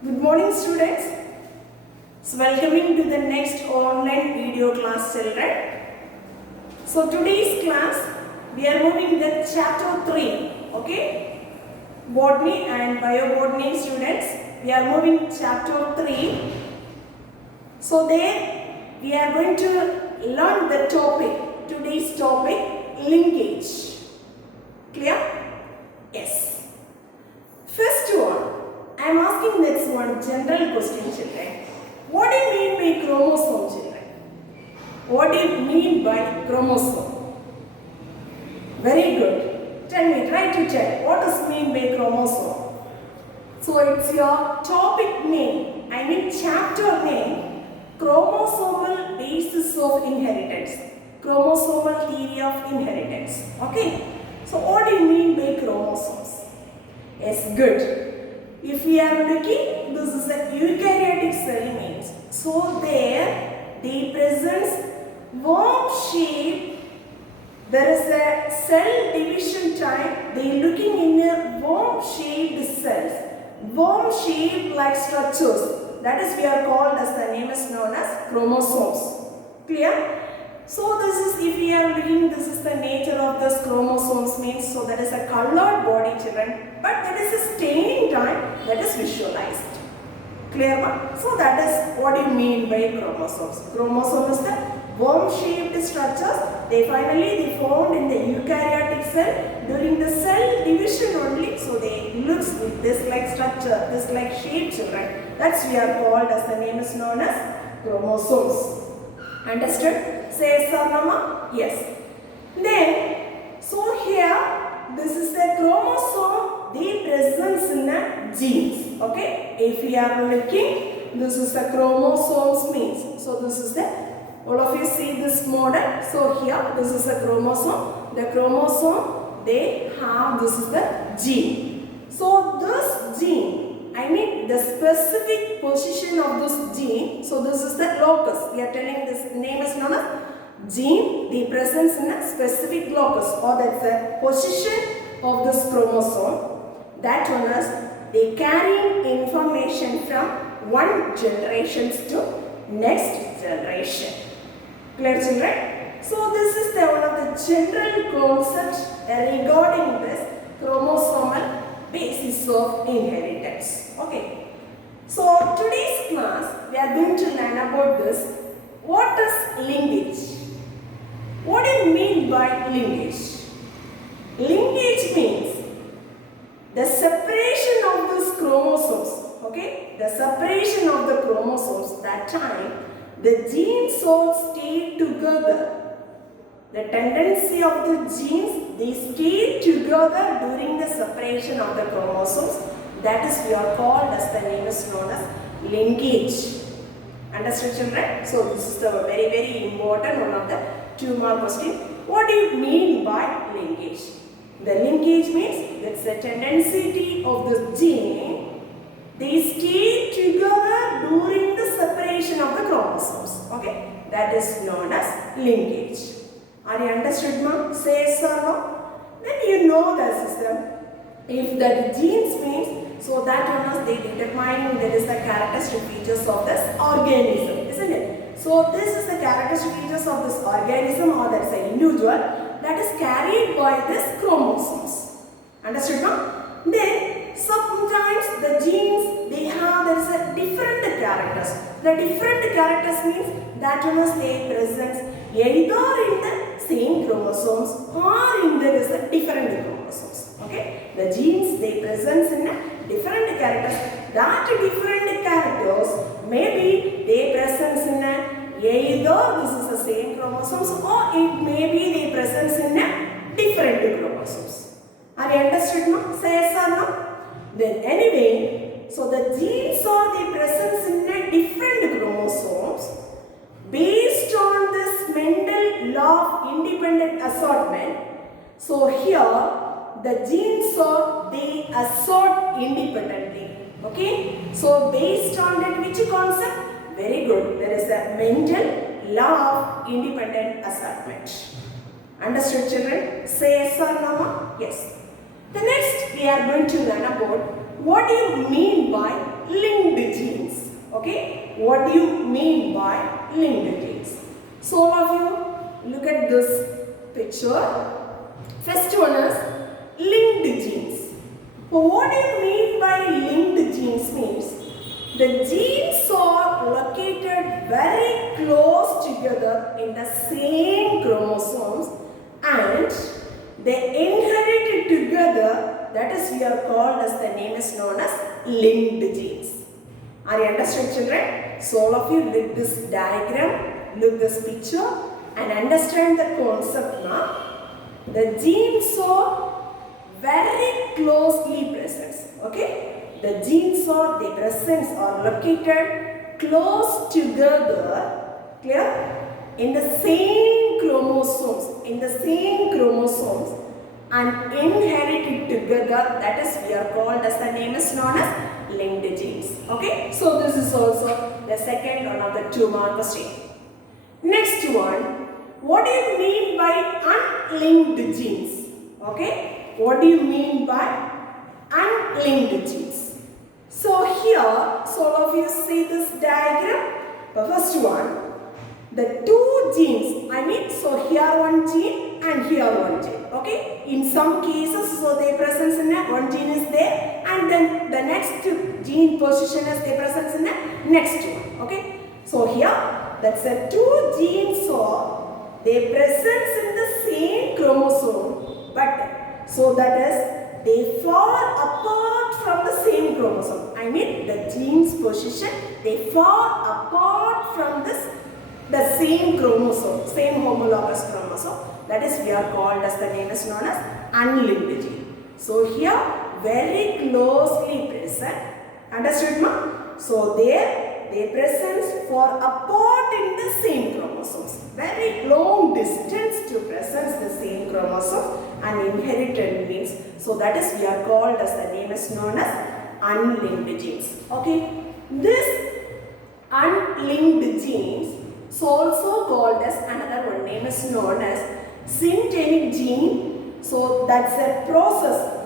Good morning, students. So welcoming to the next online video class, children. So today's class we are moving the chapter 3, okay? Botany and biobotany students. We are moving chapter 3. So there we are going to learn the topic. Today's topic, linkage. Clear? Yes. First one, I am asking this one general question, children. What do you mean by chromosome, children? What do you mean by chromosome? Very good. Tell me, try to tell. What does mean by chromosome? So it's your topic name, I mean chapter name, chromosomal basis of inheritance. Chromosomal theory of inheritance. Okay? So what do you mean by chromosomes? Yes, good. If we are looking, this is a eukaryotic cell means. So there, they presents worm shape. There is a cell division type. They looking in a worm shaped cells. Worm shaped like structures. That is we are called as the name is known as chromosomes. Clear? So this is, if we are looking, this is the nature of this chromosomes means, so that is a colored body, children, but that is a staining time that is visualized. Clear? So that is what you mean by chromosomes. Chromosome is the worm shaped structures. They found in the eukaryotic cell during the cell division only. So they looks with this like structure, this like shape, children. That's we are called as the name is known as chromosomes. Understood? Say yes or no? Yes. Then, so here, this is the chromosome, the presence in the genes. Okay? If we are looking, this is the chromosomes means. So this is the, all of you see this model. So here, this is a chromosome. The chromosome, they have, this is the gene. So this gene, I mean the specific position of this gene. So this is the locus. We are telling this name is known as gene, the presence in a specific locus, or that's the position of this chromosome. That one is they carry information from one generation to next generation. Clear, children? So this is the one of the general concepts regarding this chromosomal basis of inheritance. Okay. So today's class we are going to learn about this. What is linkage? What do you mean by linkage? Linkage means the separation of these chromosomes. Okay? The separation of the chromosomes. That time the genes all stay together. The tendency of the genes, they stay together during the separation of the chromosomes. That is we are called as the name is known as linkage. Understood, children? So this is the very important one of the 2-mark question. What do you mean by linkage? The linkage means that's the tendency of the gene. They stay together during the separation of the chromosomes. Okay? That is known as linkage. Are you understood, ma'am? Say yes or no? Then you know the system. If that genes means, so that one is they determine that is the characteristic features of this organism, isn't it? So this is the characteristic features of this organism, or that's an individual that is carried by this chromosomes. Understood, ma'am? Then sometimes the genes they have there is a different characters. The different characters means that one is they present either in the same chromosomes or in there is a different chromosomes. Okay? The genes they present in a different characters. That different characters maybe they present in a either this is the same chromosomes or it may be they present in a different chromosomes. Are you understood, no? Say yes or no? Then anyway, so the genes are the presence in a different chromosomes based on this Mendel law of independent assortment. So here the genes are they assort independently. Okay? So based on that which concept? Very good. There is a Mendel law of independent assortment. Understood, children? Say yes or no? Yes. The next we are going to learn about what do you mean by linked linked genes. So all of you look at this picture. First one is linked genes. So what do you mean by linked genes means? The genes are located very close together in the same chromosomes and they inherit it together. That is we are called as, the name is known as linked genes. Are you understood, children? So all of you look this diagram, look this picture and understand the concept now. The genes are very closely present. Okay? The genes are, the presence are located close together, clear? In the same chromosomes, and inherited together. That is we are called as, the name is known as linked genes. Okay? So this is also the second one of the 2 mark question. Next one, what do you mean by unlinked genes? Okay? What do you mean by unlinked genes? So here, so all of you see this diagram. The first one, the 2 genes, so here one gene and here one gene. Okay? In some cases, so their presence in one gene is there and then the next gene position is their presence in the next one. Okay? So here, that's the 2 genes are their presence in the same chromosome, but so that is they fall apart from the same chromosome. The gene's position, they fall apart from the same chromosome, same homologous chromosome. That is we are called as, the name is known as unlinked gene. So here very closely present. Understood, ma? So their presence fall apart in the same chromosomes. Very long distance to presence the same chromosome and inherited genes. So that is we are called as, the name is known as unlinked genes. Okay? This unlinked genes is also called as, another one name is known as syntenic gene. So that's a process.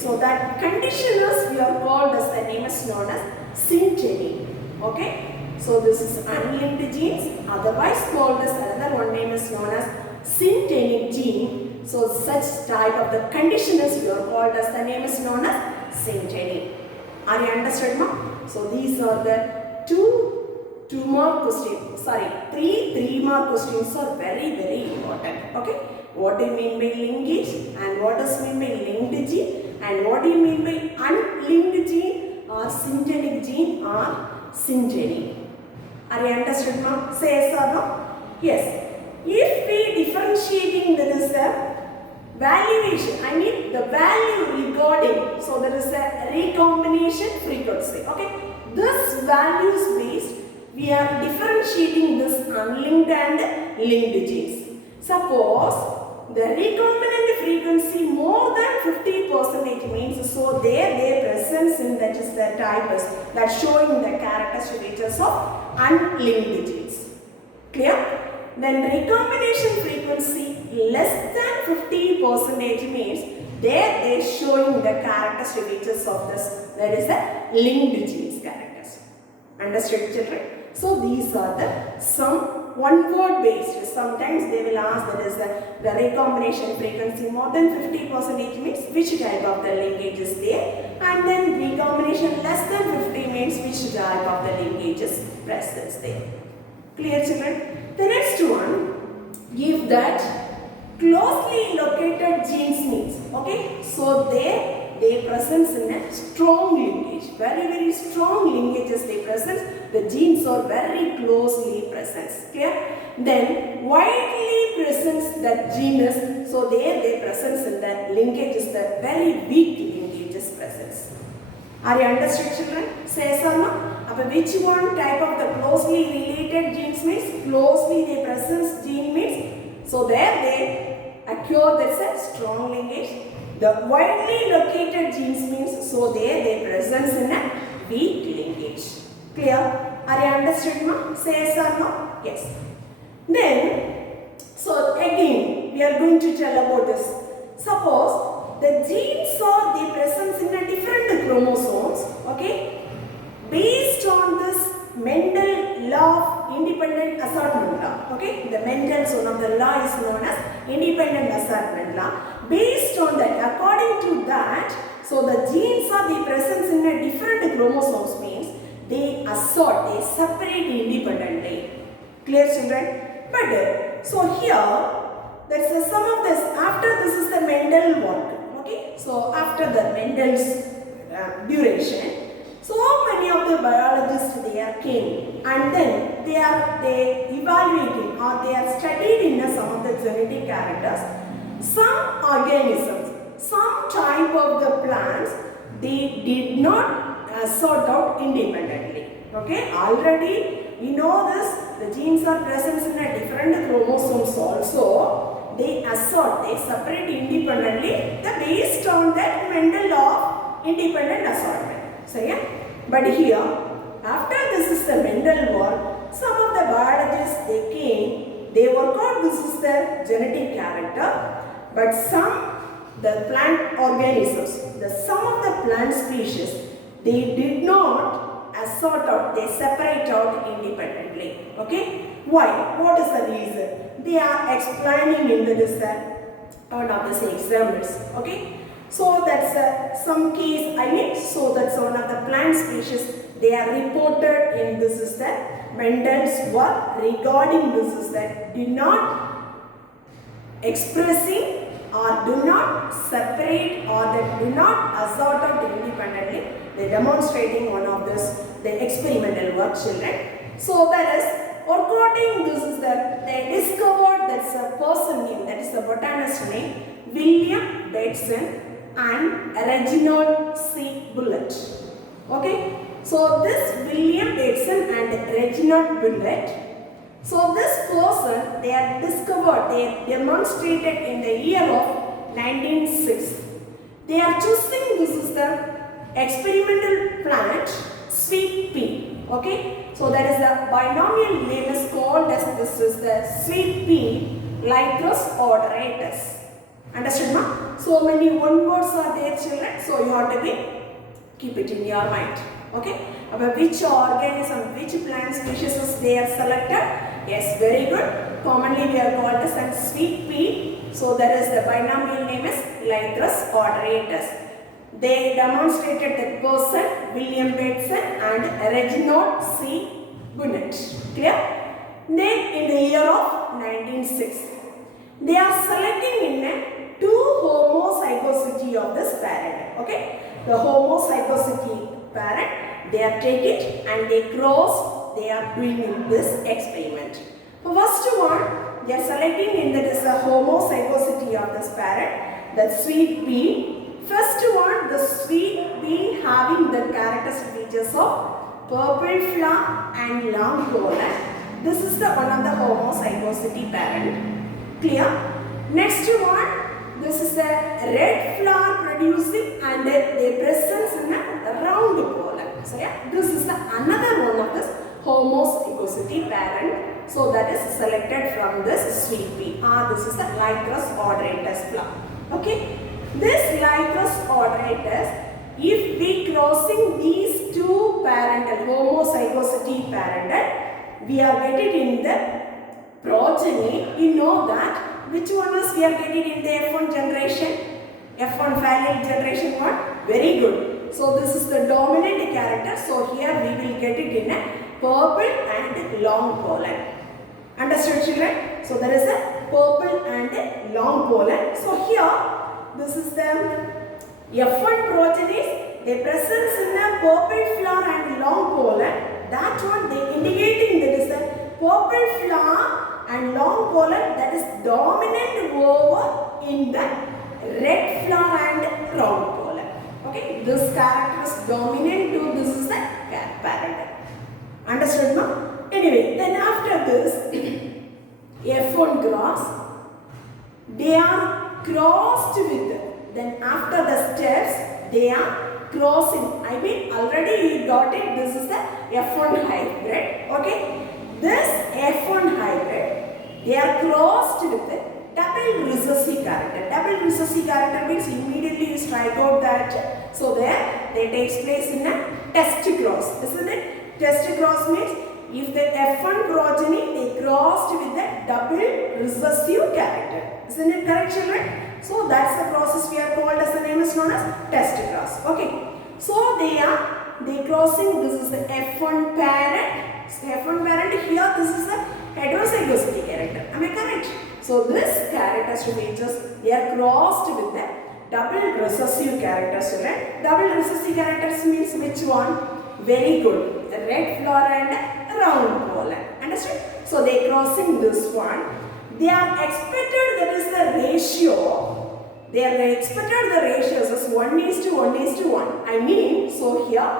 So that condition is we are called as, the name is known as synteny. Okay? So this is unlinked genes, otherwise called as, another one name is known as syntenic gene. So such type of the condition is we are called as, the name is known as synteny. Are you understood, ma? So these are the 2 mark questions. Sorry, 3 mark questions are very, very important. Okay? What do you mean by linkage and what does mean by linked gene and what do you mean by unlinked gene or syntenic gene or synteny? Are you understood, ma? Say yes or no? Yes. If we differentiating, there is a valuation, the value regarding, so there is a recombination frequency. Okay? This value is based, we are differentiating this unlinked and linked genes. Suppose the recombinant frequency more than 50% means, so their presence in that is the type is that showing the characteristic features of unlinked genes. Clear? Then recombination frequency less than 50% means they showing the characteristic features of this, that is the linked genes characters. Understood, children? So these are the some one word based. Sometimes they will ask, that is the recombination frequency more than 50% means which type of the linkage is there, and then recombination less than 50 means which type of the linkage is present there. Clear, children? The next one, give that closely located genes means. Okay, so they presence in a strong linkage, very strong linkages they presence. The genes are very closely present. Clear? Then widely presents that genus, so they presence in that linkage is the very weak linkages presence. Are you understood, children? Say yes or no? Which one type of the closely related genes means? Closely they presence gene means, so there they occur, that's a strong linkage. The widely located genes means, so there they presence in a weak linkage. Clear? Are you understood, ma? Say yes or no? Yes. Then, so again we are going to tell about this. Suppose the genes are the presence in a different chromosomes. Okay? Based on this Mendel law of independent Okay, the Mendel's one of the law is known as independent assortment law. Based on that, according to that, so the genes are the presence in a different chromosomes means they assort, they separate independently. Clear, children? But so here, that's some of this. After this is the Mendel work. Okay, so after the Mendel's duration, so many of the biologists they are came and then they evaluating or they are studied in some of the genetic characters. Some organisms, some type of the plants, they did not sort out independently. Okay, already we know this. The genes are present in a different chromosomes also. They assort, they separate independently based on that Mendel law of independent assortment. So yeah, but here after this is the Mendel work, some of the biologists they came, they work out this is the genetic character, but some the plant organisms, some of the plant species, they did not assort out, they separate out independently. Okay, why? What is the reason? They are explaining in the this one of the examples. Okay. So that's some case so that's one of the plant species they are reported in this is that Mendel's work regarding this is that do not expressing or do not separate or that do not assort out independently. They demonstrating one of this the experimental work, children. So that is according this is that they discovered that's a person name, that is the botanist name William Bateson and Reginald C. Bullitt. Okay, so this William Bateson and Reginald Bullitt, so this person they are discovered, they demonstrated in the year of 1906. They are choosing this is the experimental plant sweet pea. Okay, so that is the binomial name is called as this is the sweet pea Lycus odoratus. Understood, ma? So many one words are there, children. So you have to keep it in your mind. Okay? About which organism, which plant species they are selected? Yes, very good. Commonly we are called as sweet pea. So there is the binomial name is Lycus odoratus. They demonstrated the person William Bateson and Reginald C. Bullitt. Clear? Then in the year of 1906, they are selecting in a two homozygosity of this parent. Okay, the homozygosity parent they are take it and they cross. They are doing in this experiment. The first one they are selecting in that is the homozygosity of this parent, the sweet pea. First one, the sweet pea having the characteristic features of purple flower and long pollen. This is the one of the homozygosity parent. Clear? Next one. This is a red flower producing and they presence in a round pollen. So yeah, this is the another one of this homozygosity parent. So that is selected from this sweet pea. This is the Lycus odoratus flower. Okay, this Lycus odoratus, if we crossing these two parental homozygosity parental, we are getting in the progeny. You know that. Which one is we are getting in the F1 generation? F1 familial generation what? Very good. So this is the dominant character. So here we will get it in a purple and long pollen. Understood, children? So there is a purple and long pollen. So here this is the F1 progenies. They presence in a purple flower and long pollen. That one they indicating that is a purple flower and long pollen that is dominant over in the red flower and round pollen. Okay, this character is dominant to this is the parent. Understood, no? Anyway, then after this F1 cross, they are crossed with, then after the steps they are crossing. I mean already you got it, this is the F1 hybrid. Okay, this F1 hybrid they are crossed with the double recessive character. Double recessive character means immediately you strike out that. So there they takes place in a test cross, isn't it? Test cross means if the F1 progeny they crossed with the double recessive character. Isn't it correct, children? So that's the process we are called as the name is known as test cross. Okay. So they crossing. This is the F1 parent. So F1 parent here. This is the heterozygosity character. Am I correct? So this character features they are crossed with the double recessive characters. Children. Double recessive characters means which one? Very good. The red flower and round pollen. Understood? So they crossing this one. They are expected, that is the ratio. They are expected the ratios as 1:1:1. I mean, so here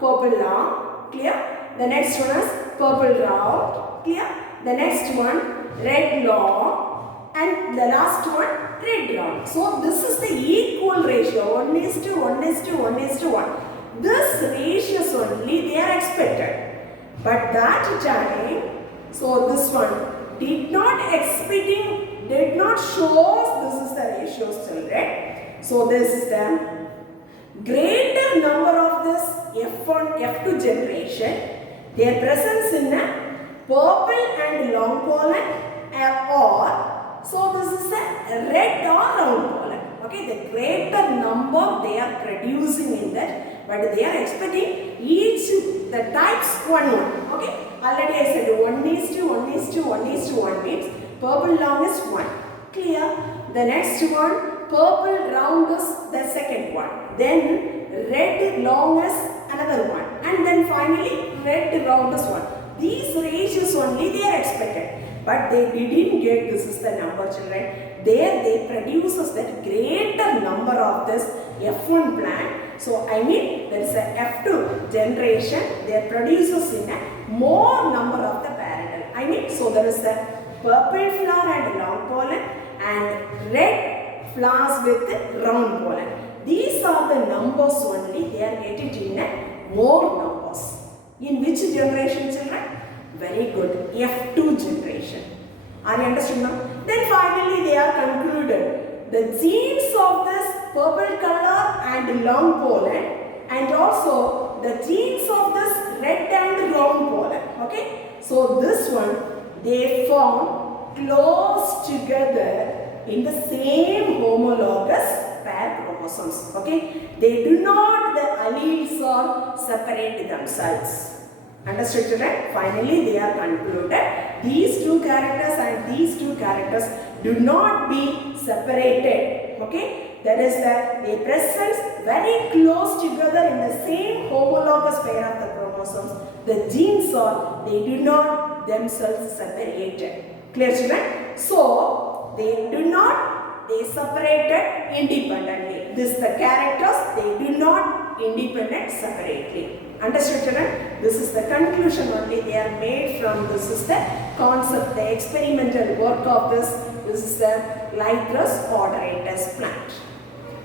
purple long, clear. The next one is purple round, clear. The next one red long, and the last one red round. So this is the equal ratio 1:1:1:1. This ratios only they are expected. But that time, so this one did not show this is the ratios, children. So this is the greater number of this F1, F2 generation. Their presence in a purple and long pollen or so this is a red or round pollen. Okay, the greater number they are producing in that, but they are expecting each the types one. Okay, already I said 1:1:1:1 means purple long is 1. Clear? The next one, purple round is the second one. Then red long is another one. And then finally red round is 1. These ratios only they are expected. But they didn't get this is the number, children. There they produces that greater number of this F1 plant. So I mean there is a F2 generation. They produces in a more number of the parental. I mean so there is the purple flower and long pollen and red flowers with round pollen. These are the numbers only. They are getting in a more numbers. In which generation, children? Very good. F2 generation. Are you understood now? Then finally they are concluded. The genes of this purple color and long pollen and also the genes of this red and round pollen. Okay. So this one they form close together in the same homologous pair chromosomes. Okay. They do not, the alleles or separate themselves. Understood, children? Finally, they are concluded. These two characters and these two characters do not be separated. Okay? That is that they present very close together in the same homologous pair of the chromosomes. The genes are, they do not themselves separated. Clear, children? So, they do not, they separated independently. This the characters, they do not independent separately. Understood, children? This is the conclusion only they are made from. This is the concept, the experimental work of this. This is the Lythris odoratus plant.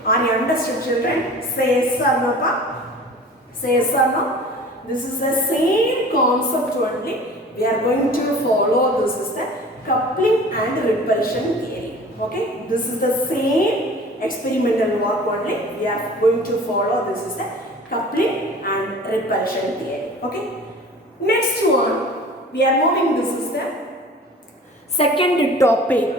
Are you understood, children? Say yes or no, pa? Say yes or no? This is the same concept only. We are going to follow. This is the coupling and repulsion theory. Okay? This is the same experimental work only. We are going to follow. This is the coupling and repulsion theory. Okay. Next one, we are moving. This is the second topic,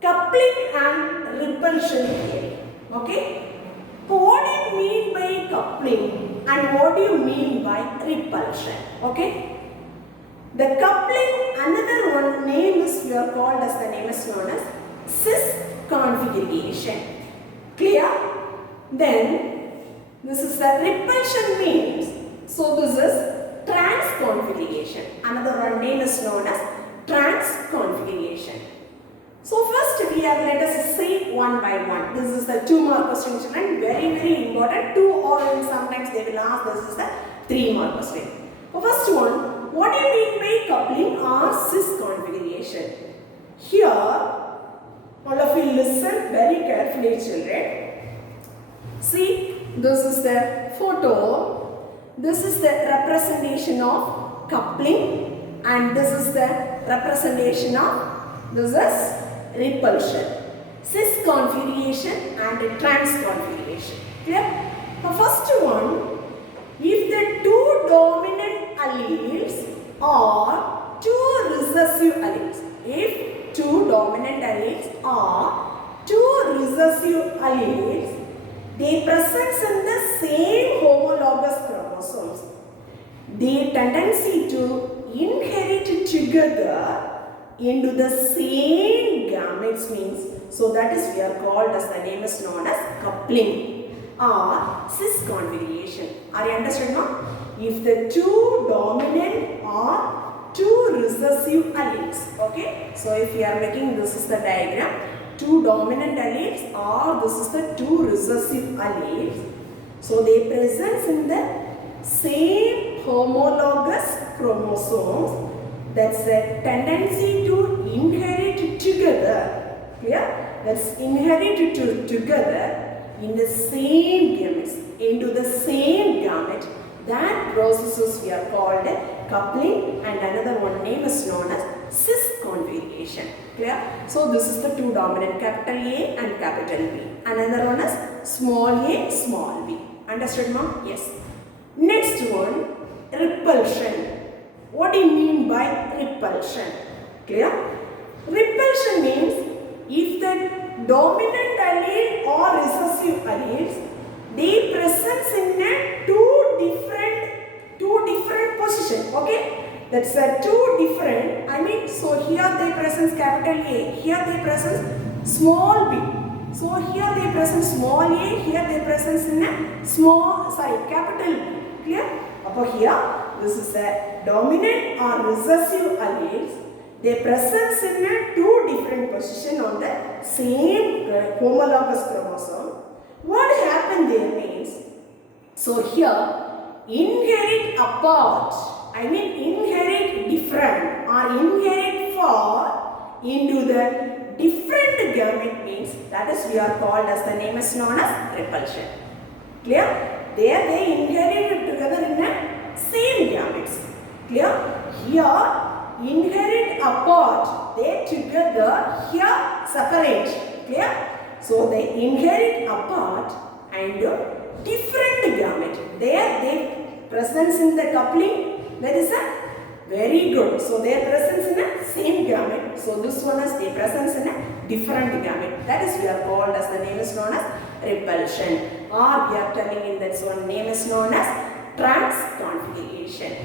coupling and repulsion theory. Okay. So what do you mean by coupling and what do you mean by repulsion? Okay. The coupling, another one name is we are called as the name is known as cis configuration. Clear? Then this is the repulsion means, so this is trans configuration. Another one name is known as trans configuration. So first we are, let us see one by one. This is the 2 mark question, children. Very important. 2 or sometimes they will ask. This is the 3 mark question. The first one, what do you mean by coupling or cis configuration? Here, all of you listen very carefully, children. See, this is the photo. This is the representation of coupling and this is the representation of, this is repulsion. Cis configuration and trans configuration. Clear? The first one, if the 2 dominant alleles or two recessive alleles. If two dominant alleles or two recessive alleles, they present in the same homologous chromosomes, the tendency to inherit together into the same gametes means, so that is we are called as, the name is known as coupling or cis conjugation. Are you understood now? If the two dominant or two recessive alleles, okay, so if we are making, this is the diagram, two dominant alleles or this is the two recessive alleles, so they present in the same homologous chromosomes, that's a tendency to inherit together, clear? That's inherited together in the same gametes, into the same gamete. That processes we are called coupling, and another one name is known as cis conjugation. Clear? So this is the two dominant, capital A and capital B. Another one is small a, small b. Understood, ma'am? Yes. Next one, repulsion. What do you mean by repulsion? Clear? Repulsion means if the dominant allele or recessive alleles, they present in a two different position. Okay, that's a two different. I mean, so here they present capital A, here they present small b. So here they present small a, here they present in a capital B. Clear? Upon here, this is a dominant or recessive alleles. They present in a two different position on the same homologous chromosome. What happened there means, so here inherit apart, I mean inherit different or inherit far into the different gamete means, that is we are called as, the name is known as repulsion. Clear? There they inherit together in the same gametes. Clear? Here inherit apart, they together, here separate. Clear? So they inherit apart and different gamete. There they presence in the coupling, that is a very good. So their presence in a same gamete. So this one is their presence in a different gamete. That is we are called as, the name is known as repulsion. Or we are telling in that one name is known as transconjugation.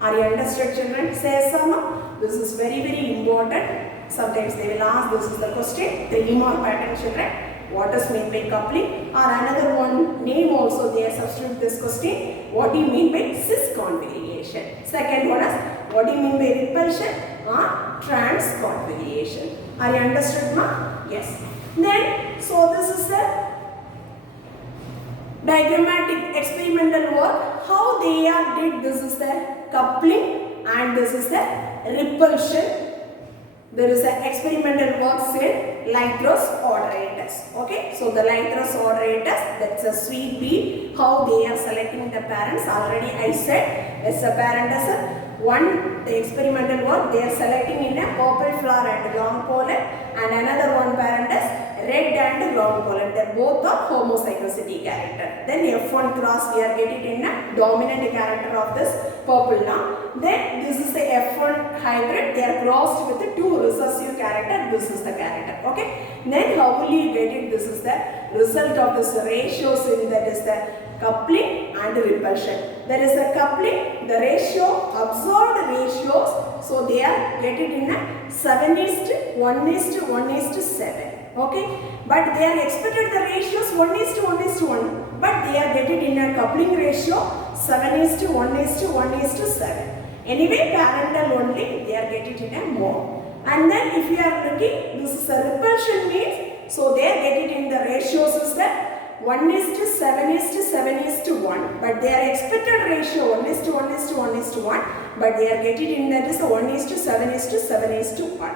Are you understood, children? Say some. This is very important. Sometimes they will ask, this is the question. 3 more pattern, children. What does mean by coupling? Or another one name also they substitute this question. What do you mean by cis conjugation? Second one is, what do you mean by repulsion or transconjugation? Are you understood, ma? Yes. Then, so this is the diagrammatic experimental work. How they did, this is the coupling and this is the repulsion. There is an experimental work in Lythros odoratus. Okay, so the Lythros odoratus, that's a sweet bee. How they are selecting the parents, already I said, as a parent as the experimental work, they are selecting in a purple flower and long pollen, and another one parent is red and brown pollen. They are both the homozygosity character. Then F1 cross, we are getting in a dominant character of this purple now. Then this is the F1 hybrid, they are crossed with the two recessive character. This is the character. Okay. Then how will you get it? This is the result of this ratios in, that is the coupling and repulsion. There is a coupling, the ratio, observed ratios. So they are getting in a 7:1:1:7. Okay, but they are expected the ratios 1:1:1, but they are getting in a coupling ratio 7:1:1:7. Anyway, parental only, they are getting in a more. And then if you are looking, this is a repulsion means, so they are getting in the ratios is that 1:7:7:1, but they are expected ratio 1:1:1:1, but they are getting in that is 1:7:7:1.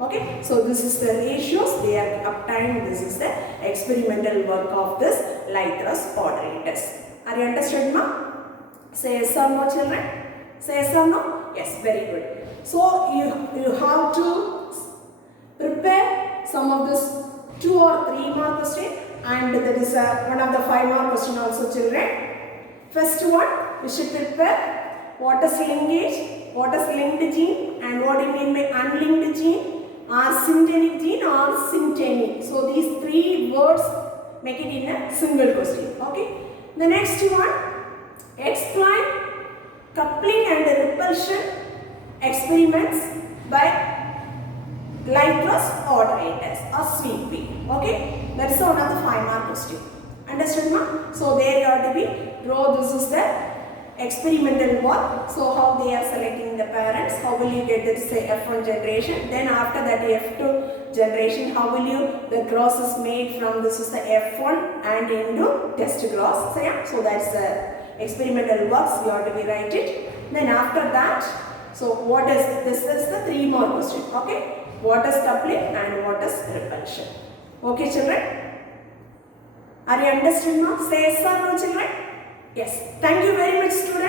Okay, so this is the ratios they are obtained. This is the experimental work of this Lythros odoratus. Are you understood, ma? Say yes or no, children? Say yes or no? Yes, very good. So you have to prepare some of this 2 or 3 more question, and there is one of the 5 more question also, children. First one, you should prepare what is linkage, what is linked gene, and what do you mean by unlinked gene, asyntenic gene or syntenic. So these three words make it in a single question. Okay. The next one, explain coupling and repulsion experiments by Lycos ordinators or sweeping. Okay, that is one of the 5-mark question. Understood, ma? So there you have to be draw. This is the experimental work. So how they are selecting the parents, how will you get the say F1 generation, then after that F2 generation, how will you the cross is made from this is the F1 and into test cross. So yeah, so that's the experimental works, you have to be write it. Then after that, so what is this is the 3 more question. Okay, what is coupling and what is repulsion. Okay children, are you understood now? Say yes or no children? Yes. Thank you very much students.